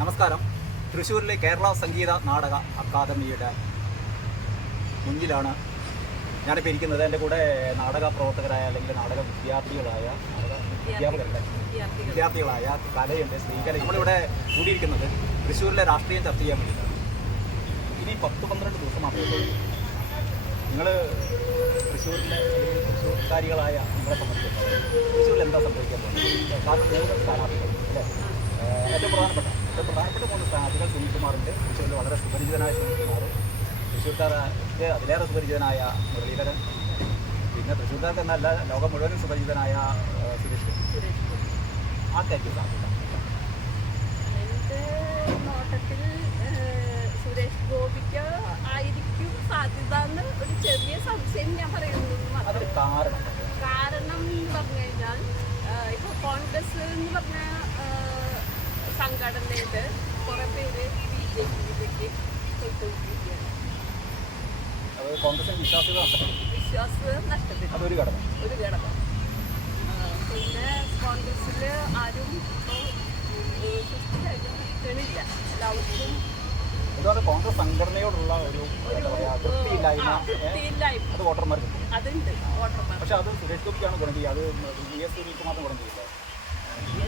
നമസ്കാരം. തൃശ്ശൂരിലെ കേരള സംഗീത നാടക അക്കാദമിയുടെ മുന്നിലാണ് ഞാനിപ്പോൾ ഇരിക്കുന്നത്. എൻ്റെ കൂടെ നാടക പ്രവർത്തകരായ അല്ലെങ്കിൽ നാടക വിദ്യാർത്ഥികളായ കലയുണ്ട്, സ്ത്രീകല. നമ്മളിവിടെ കൂടിയിരിക്കുന്നത് തൃശ്ശൂരിലെ രാഷ്ട്രീയം ചർച്ച ചെയ്യാൻ വേണ്ടിയിട്ടാണ്. ഇനി 10-12 ദിവസം മാത്രമേ ഉള്ളൂ. നിങ്ങൾ തൃശ്ശൂർക്കാരികളായ നിങ്ങളെ സംബന്ധിച്ചിടത്തോളം തൃശ്ശൂരിൽ എന്താ സംഭവിക്കാൻ പോകുന്നത്? കാരണം 3 സ്ഥാനാർത്ഥികൾ അല്ലേ? ഏറ്റവും പ്രധാനപ്പെട്ട 3 സ്ഥാനാർത്ഥികൾ. സുനിൽകുമാറുണ്ട്, തൃശ്ശൂരിൽ വളരെ സുപരിചിതനായ സുനിൽകുമാറും, തൃശ്ശൂർക്കാർക്ക് അതിലേറെ സുപരിചിതനായ മുരളീധരൻ, പിന്നെ തൃശ്ശൂർക്കാർക്ക് എന്നല്ല ലോകം മുഴുവനും സുപരിചിതനായ സുരേഷ്. ആർക്കായിരിക്കും സാധ്യത? എൻ്റെ നോട്ടത്തിൽ സുരേഷ് ഗോപിക്ക് ആയിരിക്കും സാധ്യത എന്ന് ഒരു ചെറിയ സംശയം ഞാൻ പറയുന്നത്. അതൊരു കാരണം എന്ന് പറഞ്ഞു കഴിഞ്ഞാൽ ഇപ്പോൾ കോൺഗ്രസ് എന്ന് പറഞ്ഞ സംഘടനയിൽ കുറേ പേര് BJP-യിലേക്ക് പോയിക്കൊണ്ടിരിക്കുകയാണ്. കോൺഗ്രസിന് വിശ്വാസം നഷ്ടപ്പെട്ടു. അതൊരു ഘടകം. പിന്നെ കോൺഗ്രസ്സിൽ ആരും കിട്ടണില്ല. എല്ലാവർക്കും കോൺഗ്രസ് സംഘടനയോടുള്ള ഒരു തൃപ്തിയില്ലായ്മ അത് വോട്ടർമാർക്ക് അതുണ്ട്. വോട്ടർമാർ പക്ഷെ അത് സുരേഷ് ഗോപിക്കാണ് ഗുണം ചെയ്യുക, അത് VS സുനിൽകുമാറിന് ഗുണം ചെയ്യില്ല.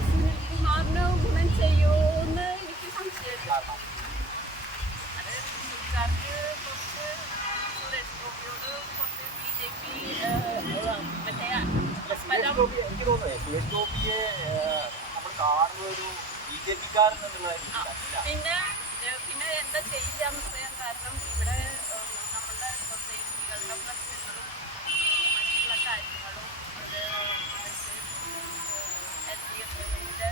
സുനിൽകുമാറിന് ഗുണം ചെയ്യുമെന്ന് എനിക്ക് സംശയമില്ല. അത് തൃശ്ശൂർക്കാർക്ക് കുറച്ച് സുരേഷ് ഗോപിയോട് കുറച്ച് BJP എനിക്ക് തോന്നുന്നത് സുരേഷ് ഗോപിയെ നമ്മൾ കാണുന്ന ഒരു BJP-ക്കാരൻ എന്നുള്ള പിന്നെ എന്താ ചെയ്യാന്ന് പറയാൻ കാരണം ഇവിടെ നമ്മളുടെ സൊസൈറ്റികളുടെ പ്രശ്നങ്ങളും മറ്റുള്ള കാര്യങ്ങളും അത് LDF-ന്റെ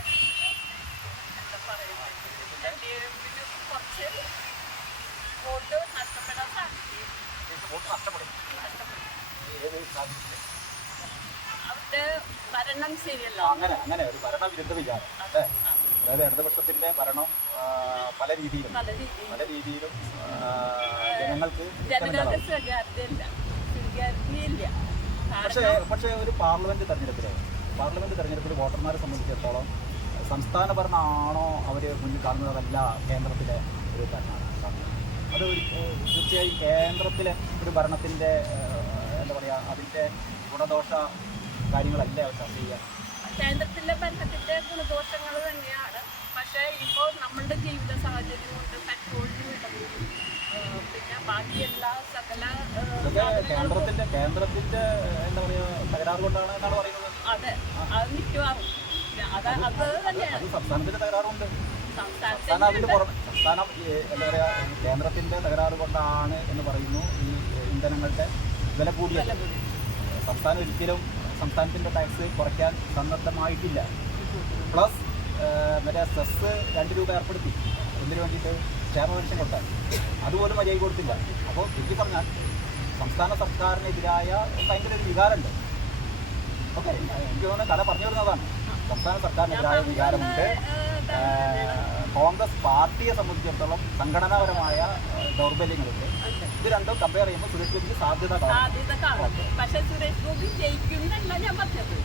എന്താ പറയുന്നത് LDF-ന് കുറച്ച് വോട്ട് നഷ്ടപ്പെടാൻ സാധിക്കും. അവരുടെ ഭരണം ശരിയല്ല. അങ്ങനെ ഒരു ഭരണവിരുദ്ധ വിചാരം. അതായത് ഇടതുപക്ഷത്തിന്റെ ഭരണം പല രീതിയിലും ജനങ്ങൾക്ക് സ്വീകാര്യതയില്ല. പക്ഷേ ഒരു പാർലമെന്റ് തെരഞ്ഞെടുപ്പിൽ വോട്ടർമാരെ സംബന്ധിച്ചിടത്തോളം സംസ്ഥാന ഭരണമാണോ അവർ മുന്നിൽ കാണുന്നതല്ല കേന്ദ്രത്തിലെ ഒരു ഭരണമാണ് കാണുന്നത്. അത് തീർച്ചയായും കേന്ദ്രത്തിലെ ഒരു ഭരണത്തിൻ്റെ എന്താ പറയുക, അതിൻ്റെ ഗുണദോഷ കാര്യങ്ങളല്ല അവർ ചർച്ച ചെയ്യുക. കേന്ദ്രത്തിലെ ഭരണത്തിന്റെ ഗുണദോഷങ്ങൾ തന്നെയാണ്. പക്ഷേ ഇപ്പോൾ നമ്മളുടെ ജീവിത സാഹചര്യം കൊണ്ട് പെട്രോളിന് വില കൂടി, പിന്നെ ബാക്കി എല്ലാ സകല കേന്ദ്രത്തിന്റെ എന്താ പറയുക തകരാറ് കൊണ്ടാണ് എന്നാണ് പറയുന്നത്. അതെ, അത് മിക്കവാറും അത് തന്നെയാണ്. സംസ്ഥാനത്തിന്റെ തകരാറുണ്ട്. സംസ്ഥാനം എന്താ പറയുക, കേന്ദ്രത്തിന്റെ തകരാറ് കൊണ്ടാണ് എന്ന് പറയുന്നു. ഈ ഇന്ധനങ്ങളുടെ വില കൂടിയത് സംസ്ഥാനം ഒരിക്കലും സംസ്ഥാനത്തിൻ്റെ ടാക്സ് കുറയ്ക്കാൻ സന്നദ്ധമായിട്ടില്ല. പ്ലസ് മറ്റേ സെസ് 2 രൂപ ഏർപ്പെടുത്തി എന്തിനു വേണ്ടിയിട്ട് ക്ഷേമപെൻഷൻ കൊടുത്താൽ അതുപോലും മര്യാദ കൊടുത്തില്ല. അപ്പോൾ ചുരുക്കി പറഞ്ഞാൽ സംസ്ഥാന സർക്കാരിനെതിരായ ഭയങ്കര ഒരു വികാരമുണ്ട്. ഓക്കെ, എനിക്ക് തോന്നുന്നത് കല പറഞ്ഞു വരുന്നതാണ്. സംസ്ഥാന സർക്കാരിനെതിരായ വികാരമുണ്ട്. കോൺഗ്രസ് പാർട്ടിയെ സംബന്ധിച്ചിടത്തോളം സംഘടനാപരമായ ദൗർബല്യങ്ങളുണ്ട്. ഇത് രണ്ടും കമ്പയർ ചെയ്യുമ്പോൾ സുരേഷ് ഗോപിക്ക് സാധ്യത കാണും. പക്ഷേ സുരേഷ് ഗോപി ജയിക്കുന്നല്ല ഞാൻ പറഞ്ഞത്,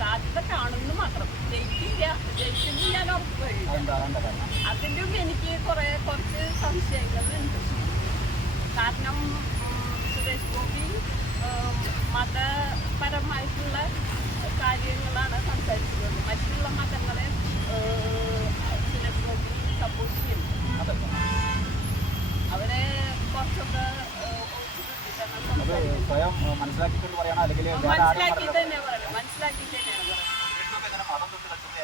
സാധ്യത കാണുന്നു മാത്രം. ജയിക്കുന്നു ഞാൻ ഉറപ്പുവരുന്നു. അതിലും എനിക്ക് കുറച്ച് സംശയങ്ങളുണ്ട്. കാരണം സുരേഷ് ഗോപി മതപരമായിട്ടുള്ള കാര്യങ്ങളാണ് സംസാരിക്കുന്നത്. മറ്റുള്ള മതങ്ങളെ സുരേഷ് ഗോപി സപ്പോർട്ട് ചെയ്യുന്നു. അവരെ കുറച്ചൊക്കെ സ്വയം മനസ്സിലാക്കിയിട്ട് പറയണം, അല്ലെങ്കിൽ മനസ്സിലാക്കിയിട്ട് തന്നെയാണ് പറയുന്നത്.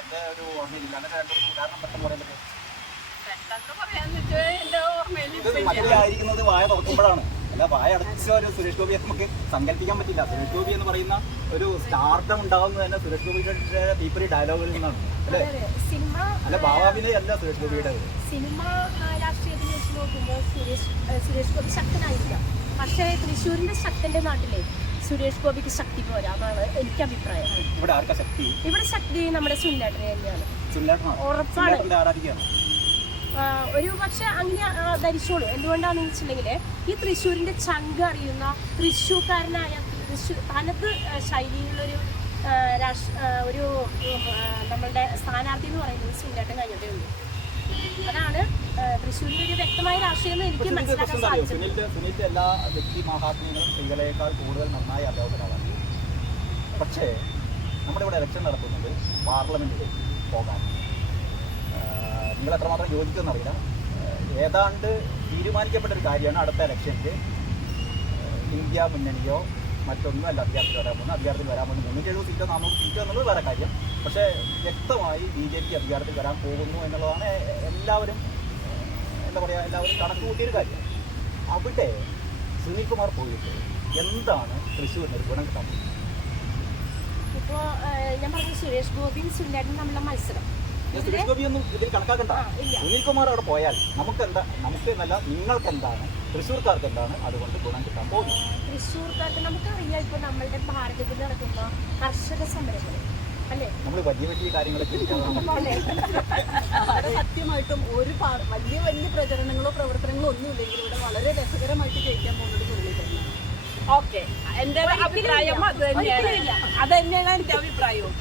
എൻ്റെ ഒരു ഓർമ്മയില്ല. അങ്ങനെ 2-3 ഉദാഹരണം പെട്ടെന്ന് പറയാൻ പറ്റും. പെട്ടെന്ന് പറയാന്ന് വെച്ചാൽ എൻ്റെ ഓർമ്മയിൽ മറ്റേതായിരിക്കുന്നത് വായ തുറക്കുമ്പോഴാണ്. അല്ല, വായ അടച്ച ഒരു സുരേഷ് ഗോപിയെ നമുക്ക് സങ്കല്പിക്കാൻ പറ്റില്ല. സുരേഷ് ഗോപി എന്ന് പറയുന്ന ഒരു സ്റ്റാർഡം ഉണ്ടാകുന്നത് തന്നെ സുരേഷ് ഗോപിയുടെ തീപ്പൊരി ഡയലോഗിൽ നിന്നാണ് അല്ലേ? അല്ല, ഭാവാഭിനയ അല്ല സുരേഷ് ഗോപിയുടെ. സിനിമ രാഷ്ട്രീയത്തിൽ വെച്ച് നോക്കുമ്പോൾ സുരേഷ് ഗോപി ശക്തനായിരിക്കാം. പക്ഷേ തൃശ്ശൂരിന്റെ ശക്തന്റെ നാട്ടിലെ സുരേഷ് ഗോപിക്ക് ശക്തി പോരാന്നാണ് എനിക്ക് അഭിപ്രായം. ഇവിടെ ആർക്കാ ശക്തി? ഇവിടെ ശക്തി നമ്മുടെ സുനിലേട്ടനെ തന്നെയാണ്. ഉറപ്പാണ്. ഒരു പക്ഷെ അങ്ങനെ ധരിച്ചോളൂ. എന്തുകൊണ്ടാണെന്ന് വെച്ചിട്ടുണ്ടെങ്കിൽ ഈ തൃശ്ശൂരിന്റെ ചങ്ക് അറിയുന്ന തൃശ്ശൂർക്കാരനായ തനത് ശൈലിയിലുള്ളൊരു നമ്മളുടെ സ്ഥാനാർത്ഥി എന്ന് പറയുന്നത് സുനിലേട്ടൻ കഴിഞ്ഞതേ ഉള്ളൂ. അതാണ് തൃശ്ശൂരിൽ ഒരു വ്യക്തമായ രാഷ്ട്രീയം എനിക്ക് മനസ്സിലാക്കാൻ സാധിച്ചു. സുനിലിന്റെ എല്ലാ വ്യക്തി മഹാത്മ്യങ്ങളും സ്ത്രീകളെക്കാൾ കൂടുതൽ നന്നായി അറിയാവുന്ന ഒരാളാണ്. പക്ഷേ നമ്മുടെ ഇവിടെ ഇലക്ഷൻ നടത്തുന്നത് പാർലമെന്റിലേക്ക് പോകാൻ നിങ്ങൾ എത്രമാത്രം യോജിക്കുമെന്നറിയില്ല. ഏതാണ്ട് തീരുമാനിക്കപ്പെട്ട ഒരു കാര്യമാണ് അടുത്ത ഇലക്ഷനിൽ ഇന്ത്യ മുന്നണിയോ മറ്റൊന്നും അല്ല അധികാരത്തിൽ വരാൻ പോകുന്നത്. അധികാരത്തിൽ വരാൻ പോകുന്നത് 370 സീറ്റോ 400 സീറ്റോ എന്നുള്ളത് വേറെ കാര്യം. പക്ഷേ വ്യക്തമായി BJP അധികാരത്തിൽ വരാൻ പോകുന്നു എന്നുള്ളതാണ് എല്ലാവരും എന്താ പറയുക എല്ലാവരും കണക്ക് കൂട്ടിയൊരു കാര്യം. അവിടെ സുനിൽകുമാർ പോയിട്ട് എന്താണ് തൃശ്ശൂരിന് ഒരു ഗുണം കിട്ടാൻ പോകുന്നത്? ഇപ്പോൾ ഞാൻ പറഞ്ഞു സുരേഷ് ഗോപിയും സുനിലേട്ടനും തമ്മിലുള്ള മത്സരം. സുരേഷ് ഗോപി ഒന്നും ഇതിൽ കണക്കാക്കണ്ട. സുനിൽകുമാർ അവിടെ പോയാൽ നമുക്ക് എന്നല്ല നിങ്ങൾക്ക് എന്താണ്, തൃശ്ശൂർക്കാർക്ക് എന്താണ് അതുകൊണ്ട് ഗുണം കിട്ടാൻ പോകുന്നത്? തൃശ്ശൂർക്കാർക്ക് നമുക്കറിയാം, ഇപ്പോൾ നമ്മളുടെ ഭാരതത്തിൽ നടക്കുന്ന കർഷക സമരങ്ങൾ അല്ലേ, നമ്മൾ വലിയ വലിയ കാര്യങ്ങളൊക്കെ സത്യമായിട്ടും ഒരു വലിയ പ്രചരണങ്ങളോ പ്രവർത്തനങ്ങളോ ഒന്നുമില്ലെങ്കിൽ ഇവിടെ വളരെ രസകരമായിട്ട് ജയിക്കാൻ പോകുന്നത് മുരളീധരനാണ്. ഓക്കെ, എന്റെ അഭിപ്രായം അത് തന്നെയാണ് എന്റെ അഭിപ്രായവും.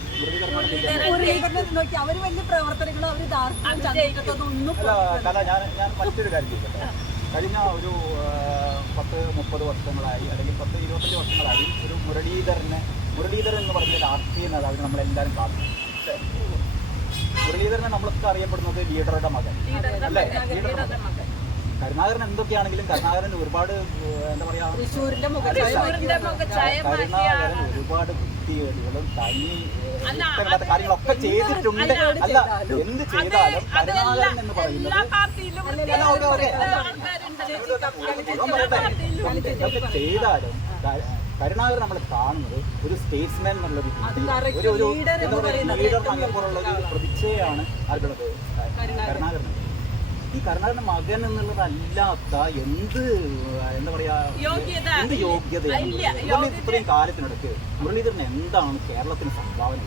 മുരളീധരനെ നോക്കി അവര് വലിയ പ്രവർത്തനങ്ങളോ അവര് ഒന്നും ഞാൻ മറ്റൊരു കാര്യം ചോദിക്കട്ടെ. കഴിഞ്ഞ ഒരു 10-30 വർഷങ്ങളായി അല്ലെങ്കിൽ 10-25 വർഷങ്ങളായി ഒരു മുരളീധരൻ എന്ന് പറഞ്ഞ രാഷ്ട്രീയ നേതാവിനെ നമ്മളെല്ലാവരും കാണുന്നു. മുരളീധരനെ നമ്മളൊക്കെ അറിയപ്പെടുന്നത് ലീഡറുടെ മകൻ അല്ലേ, ലീഡറുടെ മകൻ. കരുണാകരൻ എന്തൊക്കെയാണെങ്കിലും കരുണാകരൻ ഒരുപാട് എന്താ പറയാ കരുണാകരൻ ഒരുപാട് വൃത്തികേടുകളും ഇഷ്ടമില്ലാത്ത കാര്യങ്ങളൊക്കെ ചെയ്തിട്ടുണ്ട്. അല്ല, എന്ത് ചെയ്താലും കരുണാകരൻ എന്ന് പറയുന്നത് ചെയ്താലും കരുണാകരൻ നമ്മൾ കാണുന്നത് ഒരു സ്റ്റേറ്റ്സ്മാൻ എന്നുള്ളൊരു ഒരു ലീഡർ അങ്ങനെപ്പോലുള്ള ഒരു പ്രതിച്ഛയാണ് ആർക്കുള്ളത് കരുണാകരൻ. ഈ കരുണാകരന്റെ മകൻ എന്നുള്ളതല്ലാത്ത എന്ത് എന്താ പറയാ എന്ത് യോഗ്യതയാണ് ഇത്രയും കാലത്തിനിടയ്ക്ക് മുരളീധരൻ എന്താണ് കേരളത്തിന് സംഭാവന?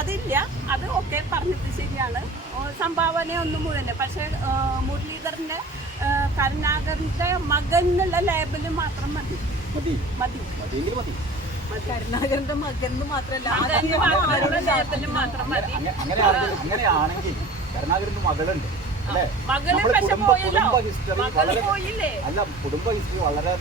അതില്ല, അത് ഒക്കെ പറഞ്ഞിട്ട് ശരിയാണ്, സംഭാവനയൊന്നും മുഴുവൻ. പക്ഷെ മുരളീധരന്റെ കരുണാകരന്റെ മകൻ എന്നുള്ള ലേബല് മാത്രം മതി. കരുണാകരന്റെ മകൻ മാത്രമല്ല, അങ്ങനെയാണെങ്കിൽ കരുണാകരന്റെ മകളുണ്ട് അല്ലെ, കുടുംബ ഹിസ്റ്ററി വളരെ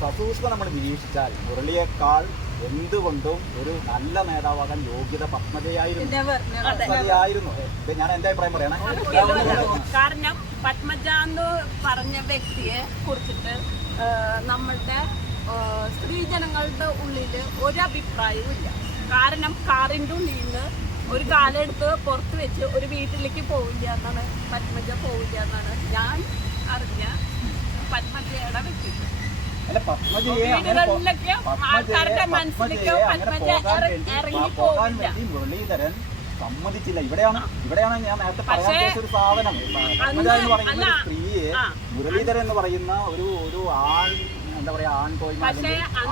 സസൂക്ഷ്മം നമ്മൾ നിരീക്ഷിച്ചാൽ മുരളിയേക്കാൾ എന്തുകൊണ്ടും ഒരു നല്ല നേതാവാകാൻ യോഗ്യത പത്മജയായിരുന്നു. ഇത് ഞാൻ എന്റെ അഭിപ്രായം പറയണേ. കാരണം പത്മജ എന്ന് പറഞ്ഞ വ്യക്തിയെ കുറിച്ചിട്ട് നമ്മളുടെ സ്ത്രീജനങ്ങളുടെ ഉള്ളിൽ ഒരഭിപ്രായവും ഇല്ല. കാരണം കാറിൻ്റെ ഉള്ളിൽ നിന്ന് ഒരു കാലെടുത്ത് പുറത്ത് വെച്ച് ഒരു വീട്ടിലേക്ക് പോവില്ല എന്നാണ്, പത്മജ പോവില്ല എന്നാണ് ഞാൻ അറിഞ്ഞ പത്മജയുടെ വ്യക്തിത്വം. ആൾക്കാരുടെ മനസ്സിലേക്ക് പത്മജ ഇറങ്ങി പോവില്ല. മുരളീധരൻ സമ്മതിച്ചില്ല. ഇവിടെയാണ് ഞാൻ നേരത്തെ പറയാത്ത ഒരു സാധനം. പത്മജ എന്ന് പറയുന്ന ഒരു സ്ത്രീയെ മുരളീധരൻ എന്ന് പറയുന്ന ഒരു ആൺ എന്താ പറയാ ആൺകോയ്മ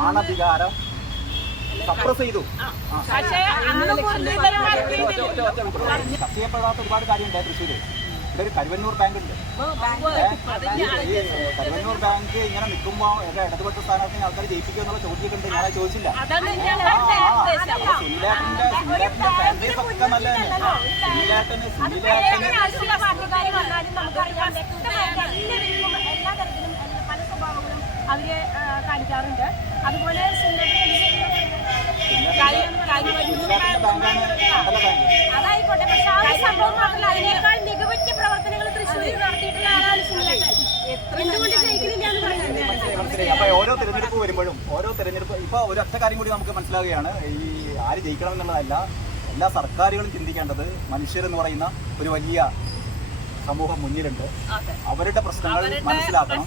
ആണധികാരം സപ്രസ് ചെയ്തു. ചെയ്യപ്പെടാത്ത ഒരുപാട് കാര്യമുണ്ട് തൃശ്ശൂര്. ഇവിടെ ഒരു കരുവന്നൂർ ബാങ്ക് ഉണ്ട്. കരുവന്നൂർ ബാങ്ക് ഇങ്ങനെ നിൽക്കുമ്പോൾ ഇടതുപക്ഷ സ്ഥാനാർത്ഥി ആൾക്കാർ ജയിപ്പിക്കുക എന്നുള്ള ചോദ്യമൊക്കെ ഉണ്ട്. ഞാൻ ചോദിച്ചില്ല. സുനിലേട്ടന്റെ സർവീസ് ഒക്കെ നല്ലതന്നെ. സുനിലേട്ടന് അവര് കാണിക്കാറുണ്ട്. അതുപോലെ അതായിക്കോട്ടെ, പക്ഷെ ആ ഒരു സംഭവം മാത്രമല്ല, അതിനേക്കാൾ മികവുറ്റ പ്രവർത്തനങ്ങൾ തൃശ്ശൂരിൽ നടത്തിയിട്ടുള്ള ആളാണ് സുനിലേട്ടൻ. എന്തുകൊണ്ട് ജയിക്കുന്നില്ല എന്ന് പറയുന്നത്. അപ്പൊ ഓരോ തെരഞ്ഞെടുപ്പ് വരുമ്പോഴും ഇപ്പൊ ഒരു ഒറ്റ കാര്യം കൂടി നമുക്ക് മനസ്സിലാവുകയാണ്. ഈ ആര് ജയിക്കണം എന്നുള്ളതല്ല, എല്ലാ സർക്കാരുകളും ചിന്തിക്കേണ്ടത് മനുഷ്യരെന്ന് പറയുന്ന ഒരു വലിയ സമൂഹം മുന്നിലുണ്ട്. അവരുടെ പ്രശ്നങ്ങൾ മനസ്സിലാക്കണം.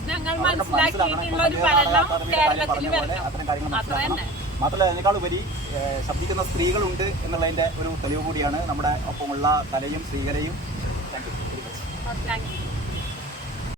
അത്തരം കാര്യങ്ങൾ മനസ്സിലാക്കണം. മാത്രമല്ല അതിനേക്കാൾ ഉപരി ശബ്ദിക്കുന്ന സ്ത്രീകളുണ്ട് എന്നുള്ളതിന്റെ ഒരു തെളിവ് കൂടിയാണ് നമ്മുടെ ഒപ്പമുള്ള കലയും ശ്രീകലയും. Thank you.